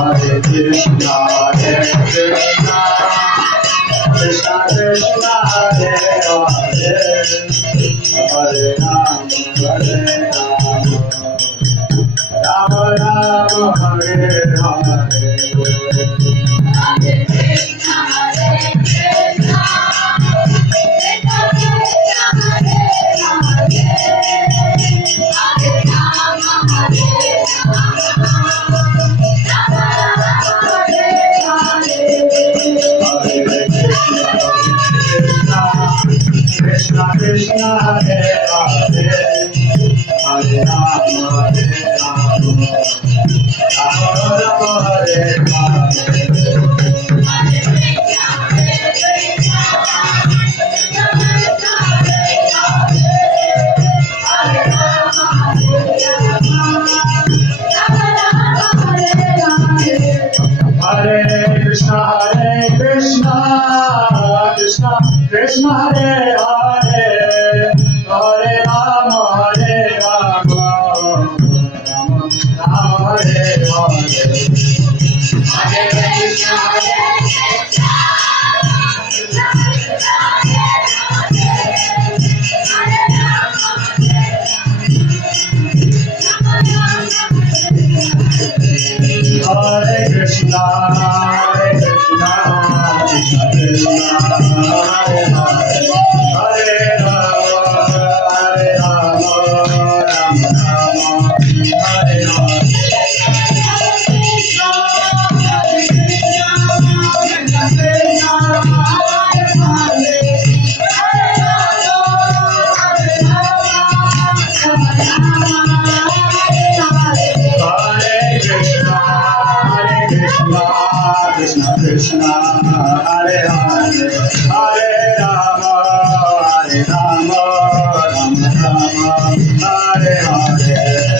Krishna, Hare Krishna, Krishna Krishna, Hare Hare, Hare Rama, Hare Rama, Rama Rama, Hare Hare. Krishna Krishna, Hare Hare, Hare Rama, Hare Rama, Rama Rama, Hare Hare Krishna, Krishna Krishna, Hare Hare, Hare Rama, Hare Rama, Rama Rama, Hare Hare. Hare Krishna, Hare Krishna, Krishna Krishna, Hare Hare, Hare Rama, Rama Rama, Hare Hare. Krishna Krishna, Hare Hare, Hare Rama, Rama Rama, Hare Hare.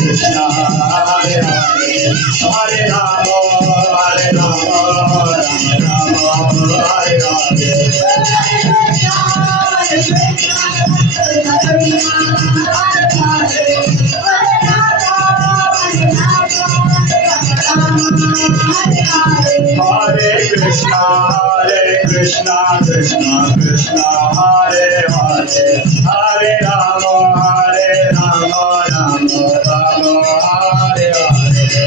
Krishna, Hare Hare, Hare Rama, Rama Rama, Hare Hare. Hare Krishna, Krishna Krishna, Hare Hare, Hare Rama, Rama Rama, Hare Hare.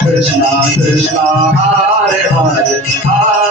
Krishna Krishna, Hare Hare, Hare